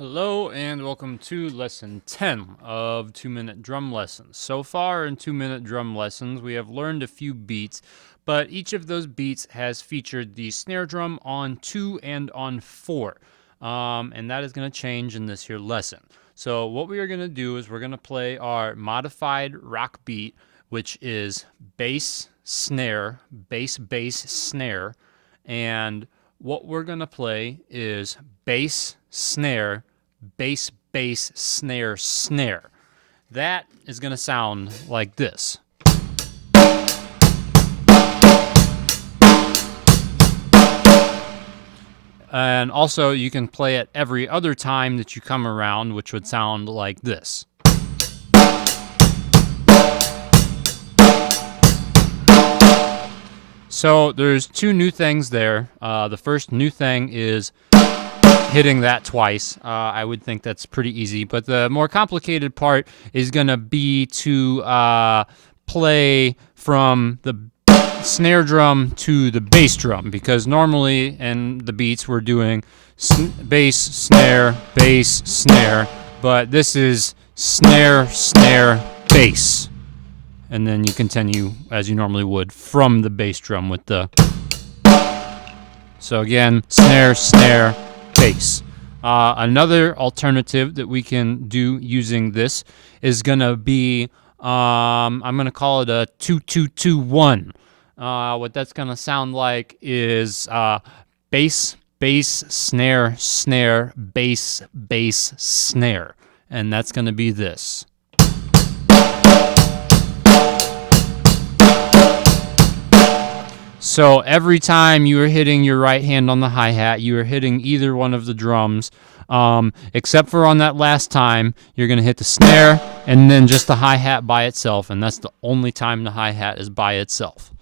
Hello and welcome to lesson 10 of 2-minute drum lessons. So far in 2-minute drum lessons, we have learned a few beats, but each of those beats has featured the snare drum on 2 and on 4. And that is going to change in this here lesson. So what we are going to do is we're going to play our modified rock beat, which is bass, snare, bass, bass, snare, and what we're going to play is bass, snare, bass, bass, snare, snare. That is going to sound like this. And also you can play it every other time that you come around, which would sound like this. So there's two new things there. The first new thing is hitting that twice. I would think that's pretty easy, but the more complicated part is gonna be to play from the snare drum to the bass drum, because normally in the beats we're doing bass, snare, bass, snare, but this is snare, snare, bass. And then you continue as you normally would from the bass drum with the. So again, snare, snare, bass. Another alternative that we can do using this is gonna be, I'm gonna call it a 2-2-2-1. What that's gonna sound like is bass, bass, snare, snare, bass, bass, snare. And that's gonna be this. So every time you are hitting your right hand on the hi-hat, you are hitting either one of the drums, except for on that last time, you're going to hit the snare and then just the hi-hat by itself, and that's the only time the hi-hat is by itself.